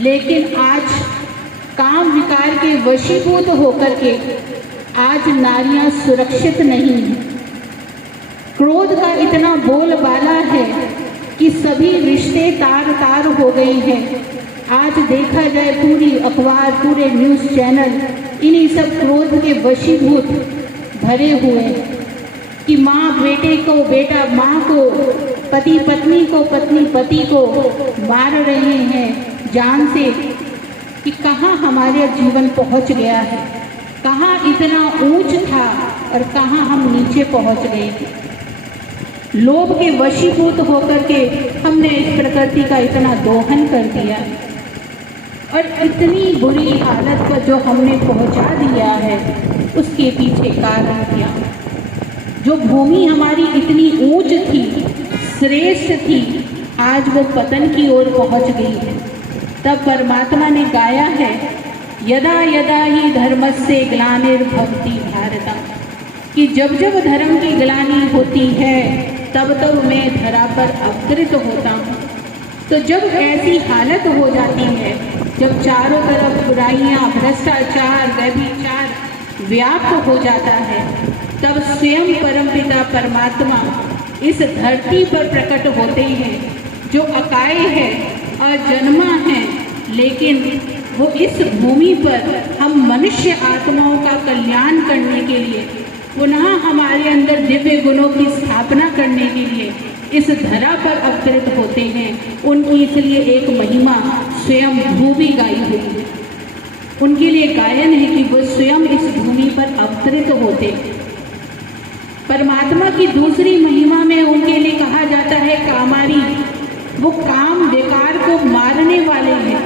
लेकिन आज काम विकार के वशीभूत होकर के आज नारियां सुरक्षित नहीं हैं। क्रोध का इतना बोलबाला है कि सभी रिश्ते तार तार हो गए हैं। आज देखा जाए पूरी अखबार, पूरे न्यूज़ चैनल इन्हीं सब क्रोध के वशीभूत भरे हुए कि माँ बेटे को, बेटा माँ को, पति पत्नी को, पत्नी पति को मार रहे हैं जान से कि कहाँ हमारा जीवन पहुँच गया है, कहाँ इतना ऊंच था और कहाँ हम नीचे पहुँच गए थे। लोभ के वशीभूत होकर के हमने इस प्रकृति का इतना दोहन कर दिया और इतनी बुरी हालत पर जो हमने पहुंचा दिया है उसके पीछे कारण क्या? जो भूमि हमारी इतनी ऊंच थी, श्रेष्ठ थी, आज वो पतन की ओर पहुंच गई है। तब परमात्मा ने गाया है, यदा यदा ही धर्मस्य ग्लानिर्भवति भारत, कि जब जब धर्म की ग्लानि होती है तब तब मैं धरा पर अवतरित होता हूँ। तो जब ऐसी हालत हो जाती है, जब चारों तरफ बुराइयाँ, भ्रष्टाचार, व्यभिचार व्याप्त हो जाता है, तब स्वयं परमपिता परमात्मा इस धरती पर प्रकट होते हैं, जो अकाय है, अजन्मा है, लेकिन वो इस भूमि पर हम मनुष्य आत्माओं का कल्याण करने के लिए, पुनः हमारे अंदर दिव्य गुणों की स्थापना करने के लिए इस धरा पर अवतरित होते हैं। उनकी इसलिए एक महिमा स्वयं भूमि गाई हुई है। उनके लिए गायन है कि वो स्वयं इस भूमि पर अवतरित होते। परमात्मा की दूसरी महिमा में उनके लिए कहा जाता है कामारी। वो काम विकार को मारने वाले हैं।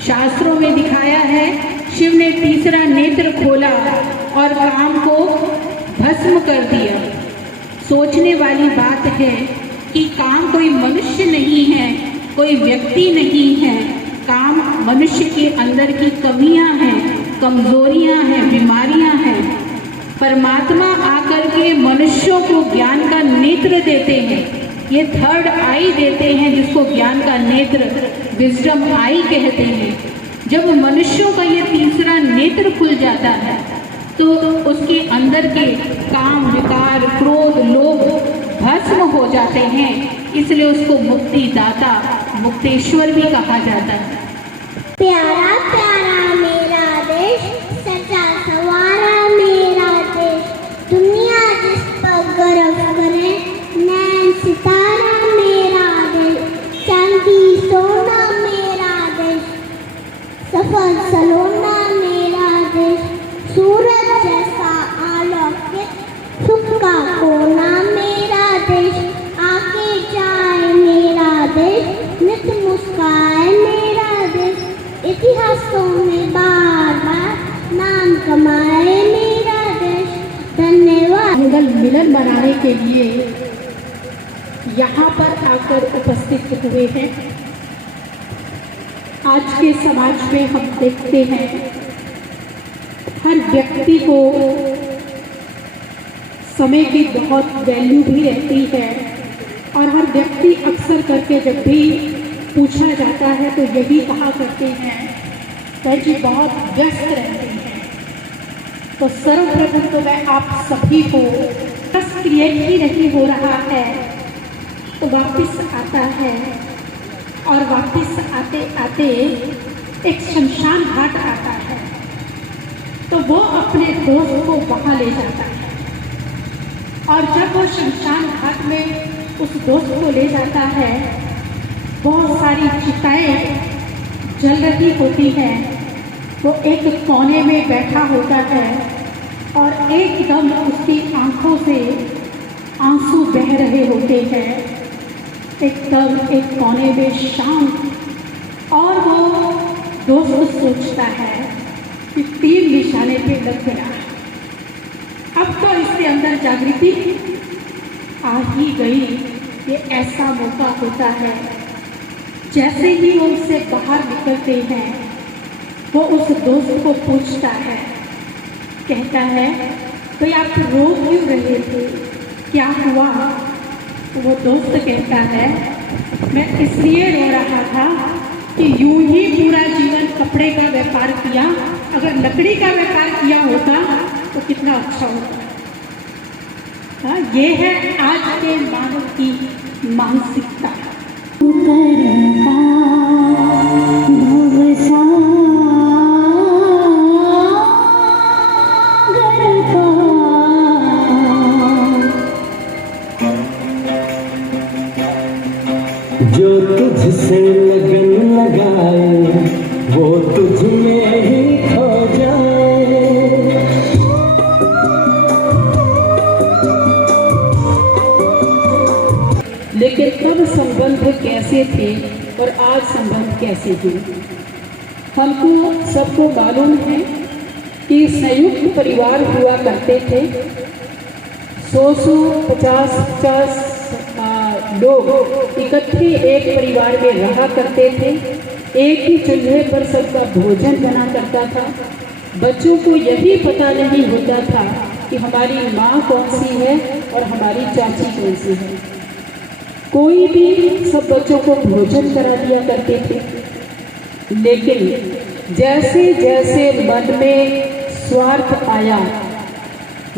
शास्त्रों में दिखाया है, शिव ने तीसरा नेत्र खोला और काम को भस्म कर दिया। सोचने वाली बात है कि काम कोई मनुष्य नहीं है, कोई व्यक्ति नहीं है। काम मनुष्य के अंदर की कमियां हैं, कमजोरियां हैं, बीमारियां हैं। परमात्मा आकर के मनुष्यों को ज्ञान का नेत्र देते हैं। ये थर्ड आई देते हैं, जिसको ज्ञान का नेत्र, विजडम आई कहते हैं। जब मनुष्यों का ये तीसरा नेत्र खुल जाता है तो उसके अंदर के काम, विकार, क्रोध, लोभ भस्म हो जाते हैं। इसलिए उसको मुक्ति दाता, मुक्तेश्वर भी कहा जाता है। प्यारा प्यारा मेरा देश, सच्चा सवारा मेरा देश, दुनिया जिस पर गर्व करे, नैन सितारा मेरा देश, चांदी सोना मेरा देश, सफल सलोना मेरा देश, सूरज जैसा आलोकित, सुख का कोना मेरा देश, आके जाए मेरा देश, नित मुस्काए मेरा देश, इतिहासों में बार बार नाम कमाए मेरा देश। धन्यवाद। मंगल मिलन मनाने के लिए यहाँ पर आकर उपस्थित हुए हैं। आज के समाज में हम देखते हैं हर व्यक्ति को समय की बहुत वैल्यू भी रहती है और हर व्यक्ति अक्सर करके जब भी पूछा जाता है तो यही कहा करते हैं कि जी बहुत व्यस्त रहते हैं। तो सर्वप्रथम तो मैं आप सभी को बस क्रिएट ही नहीं हो रहा है तो वापस आता है और वापस आते आते एक शमशान घाट आता है तो वो अपने दोस्त को वहाँ ले जाता है और जब वो शमशान घाट में उस दोस्त को ले जाता है, बहुत सारी चिताएं जल रही होती हैं। वो एक कोने में बैठा होता है और एकदम उसकी आंखों से आंसू बह रहे होते हैं, एकदम एक कोने में शांत। और वो दोस्त सोचता है कि तीर निशाने पे लग गया, अब तो इसके अंदर जागृति आ ही गई। ये ऐसा मौका होता है, जैसे ही वो उससे बाहर निकलते हैं वो उस दोस्त को पूछता है, कहता है तो आप रो क्यों रहे थे, क्या हुआ? वो दोस्त कहता है मैं इसलिए रो रहा था कि यूं ही पूरा जीवन कपड़े का व्यापार किया, अगर लकड़ी का व्यापार किया होता तो कितना अच्छा होता। हाँ, ये है आज के मानव की मानसिकता। जो तुझसे लगन लगाए वो तुझ में ही खो जाए। लेकिन तब संबंध कैसे थे और आज संबंध कैसे हैं? हमको सबको मालूम है कि संयुक्त परिवार हुआ करते थे। 100-50 लोग इकट्ठे एक परिवार में रहा करते थे। एक ही चूल्हे पर सबका भोजन बना करता था। बच्चों को यही पता नहीं होता था कि हमारी माँ कौन सी है और हमारी चाची कौन सी है। कोई भी सब बच्चों को भोजन करा दिया करते थे। लेकिन जैसे जैसे मन में स्वार्थ आया,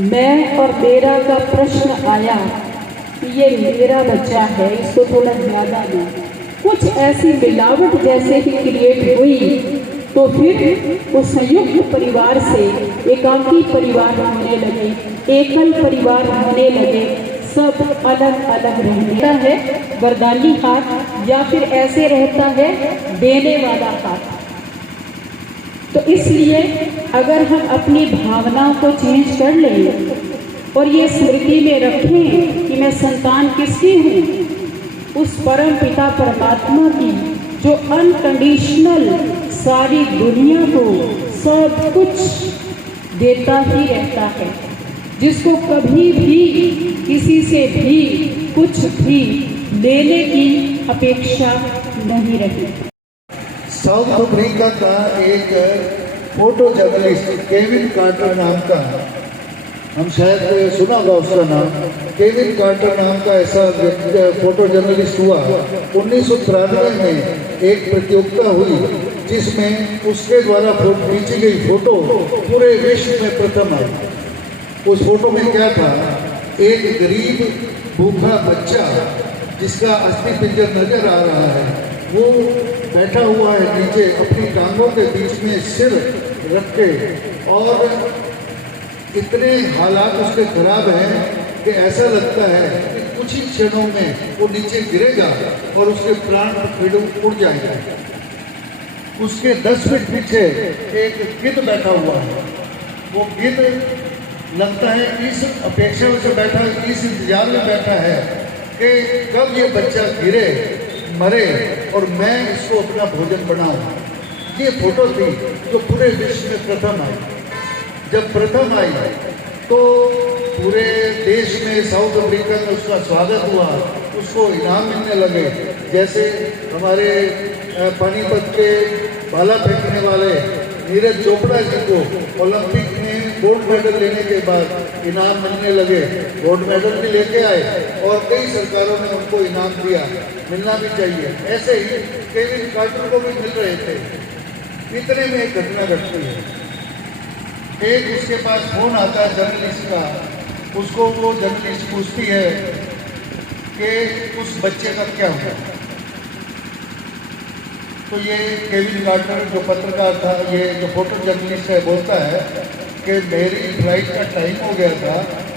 मैं और मेरा का प्रश्न आया, ये मेरा बच्चा है, इसको थोड़ा ज़्यादा दो, कुछ ऐसी मिलावट जैसे ही क्रिएट हुई, तो फिर वो संयुक्त परिवार से एकाकी परिवार होने लगे, एकल परिवार होने लगे। सब अलग अलग रहता है वरदानी हाथ, या फिर ऐसे रहता है देने वाला हाथ। तो इसलिए अगर हम अपनी भावनाओं को चेंज कर लें और ये स्मृति में रखें कि मैं संतान किसकी हूँ, उस परम पिता परमात्मा की, जो अनकंडीशनल सारी दुनिया को सब कुछ देता ही रहता है, जिसको कभी भी किसी से भी कुछ भी लेने की अपेक्षा नहीं रही। साउथ अफ्रीका का एक फोटो जर्नलिस्ट केविन कार्टर नाम का, हम शायद सुना होगा उसका नाम, केविन कार्टर नाम का ऐसा फोटो जर्नलिस्ट हुआ। 1993 में एक प्रतियोगिता हुई जिसमें उसके द्वारा खींची गई फोटो पूरे विश्व में प्रथम आई। उस फोटो में क्या था, एक गरीब भूखा बच्चा जिसका अस्थि पिंजर नजर आ रहा है, वो बैठा हुआ है नीचे अपनी टांगों के बीच में सिर रख के, और इतने हालात उसके खराब हैं कि ऐसा लगता है कि कुछ ही क्षणों में वो नीचे गिरेगा और उसके प्राण उड़ जाएंगे। उसके 10 फीट पीछे एक गिद्ध बैठा हुआ है। वो गिद्ध लगता है इस अपेक्षा से बैठा, इस इंतजार में बैठा है कि कब ये बच्चा गिरे, मरे और मैं इसको अपना भोजन बनाऊं। ये फोटो थी जो पूरे विश्व में प्रथम आई। जब प्रथम आई तो पूरे देश में, साउथ अफ्रीका में उसका स्वागत हुआ, उसको इनाम मिलने लगे। जैसे हमारे पानीपत के भाला फेंकने वाले नीरज चोपड़ा जी को ओलंपिक में गोल्ड मेडल लेने के बाद इनाम मिलने लगे। गोल्ड मेडल भी लेके आए और कई सरकारों ने उनको इनाम दिया, मिलना भी चाहिए। ऐसे ही केविन कार्टर को भी मिल रहे थे। इतने में एक घटना घटती है। एक उसके पास फोन आता है जर्नलिस्ट का, उसको वो जर्नलिस्ट पूछती है कि उस बच्चे का क्या हुआ। तो ये केविन कार्टर जो पत्रकार था, ये जो फोटो जर्नलिस्ट है, बोलता है कि मेरी फ्लाइट का टाइम हो गया था,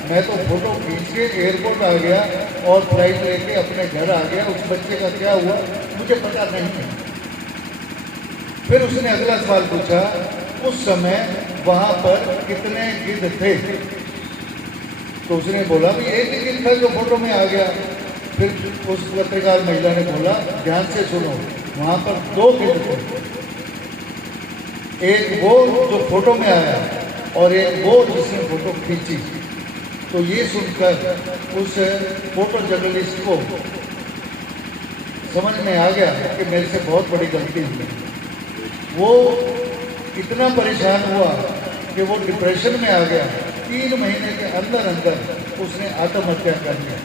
मैं तो फोटो खींच के एयरपोर्ट आ गया और फ्लाइट लेके अपने घर आ गया। उस बच्चे का क्या हुआ मुझे पता नहीं है। फिर उसने अगला सवाल पूछा, उस समय वहाँ पर कितने गिद्ध थे? तो उसने बोला भी एक ही गिद्ध था जो फोटो में आ गया। फिर उस पत्रकार महिला ने बोला, ध्यान से सुनो, वहाँ पर 2 गिद्ध थे, एक वो जो फोटो में आया और एक वो जिसने फोटो खींची। तो ये सुनकर उस फोटो जर्नलिस्ट को समझ में आ गया कि मेरे से बहुत बड़ी गलती हुई। वो इतना परेशान हुआ कि वो डिप्रेशन में आ गया। 3 महीने के अंदर अंदर उसने आत्महत्या कर लिया।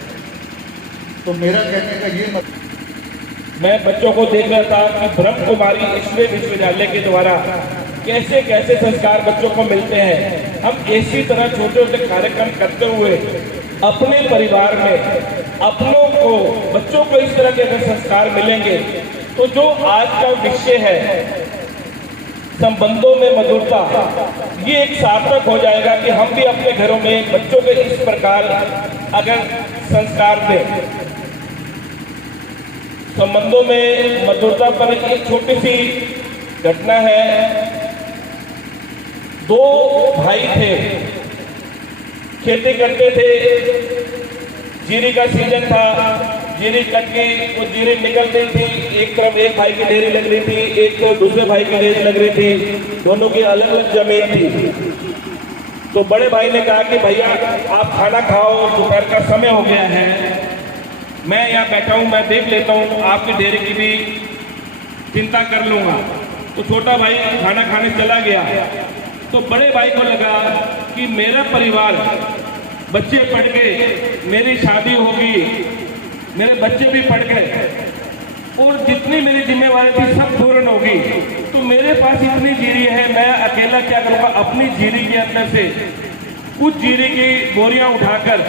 तो मेरा कहने का ये मतलब मैं बच्चों को देख रहा था कि ब्रह्म कुमारी ईश्वरीय विश्वविद्यालय के द्वारा कैसे कैसे संस्कार बच्चों को मिलते हैं। हम इसी तरह छोटे छोटे कार्यक्रम करते हुए अपने परिवार में अपनों को, बच्चों को इस तरह के अगर संस्कार मिलेंगे तो जो आज का विषय है संबंधों में मधुरता, ये एक सार्थक हो जाएगा कि हम भी अपने घरों में बच्चों को इस प्रकार अगर संस्कार दें। संबंधों में मधुरता पर एक छोटी सी घटना है। दो भाई थे, खेती करते थे, जीरी का सीजन था, जीरी कट के वो जीरी निकल रही थी, एक तरफ एक भाई की ढेरी लग रही थी, एक तरफ दूसरे भाई की ढेरी लग रही थी, दोनों की अलग अलग जमीन थी। तो बड़े भाई ने कहा कि भैया आप खाना खाओ, दोपहर का समय हो गया है, मैं यहाँ बैठा हूँ, मैं देख लेता हूँ, आपकी ढेरी की भी चिंता कर लूँगा। तो छोटा भाई खाना खाने चला गया। तो बड़े भाई को लगा कि मेरा परिवार, बच्चे पढ़ गए, मेरी शादी होगी, मेरे बच्चे भी पढ़ गए और जितनी मेरी जिम्मेवारी थी सब पूर्ण होगी, तो मेरे पास इतनी जीरी है, मैं अकेला क्या करूँगा। अपनी जीरी के अंदर से कुछ जीरी की बोरियां उठाकर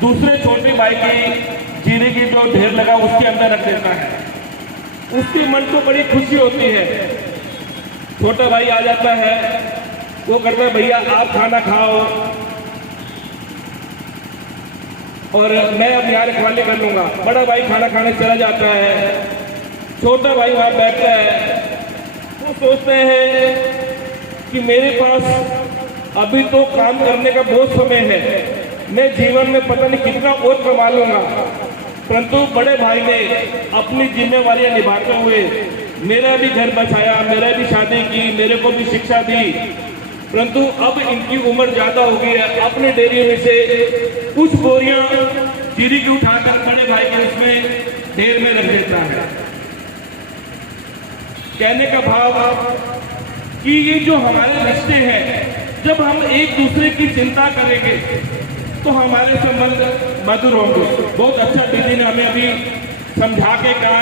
दूसरे छोटे भाई की जीरी की जो ढेर लगा उसके अंदर रख देता है। उसके मन को बड़ी खुशी होती है। छोटा भाई आ जाता है, वो कहता है भैया आप खाना खाओ और मैं अब यहाँ रखवाली कर लूँगा। बड़ा भाई खाना खाने चला जाता है, छोटा भाई वहाँ बैठता है। वो सोचते हैं कि मेरे पास अभी तो काम करने का बहुत समय है, मैं जीवन में पता नहीं कितना और कमा लूँगा। परंतु बड़े भाई ने अपनी जिम्मेवारियां निभाते हुए मेरा भी घर बचाया, मेरा भी शादी की, मेरे को भी शिक्षा दी। परंतु अब इनकी उम्र ज्यादा हो गई है, अपने डेयरी में से कुछ बोरियां जीरी की उठाकर बड़े भाई के उसमें ढेर में रख देता है। कहने का भाव कि ये जो हमारे रिश्ते हैं, जब हम एक दूसरे की चिंता करेंगे तो हमारे संबंध मधुर होंगे। बहुत अच्छा दीदी ने हमें अभी समझा के कहा।